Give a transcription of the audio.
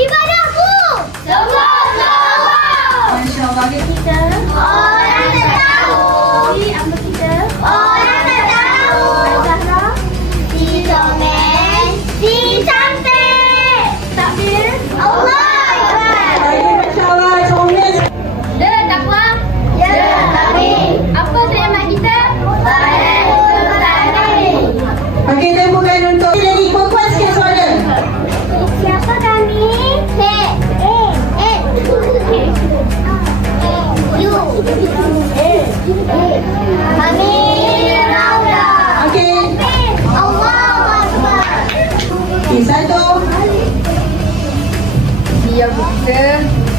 Ibadahku. Sungguh-sungguh. Masya Allah kita. Orang tak tahu. Jadi apa kita? Orang tak tahu. Zahra. Si comel, si cantik. Takbir. Allah Masya Allah. Ya. Apa kita? Sultani. Okey, temukan untuk Diya Bukter.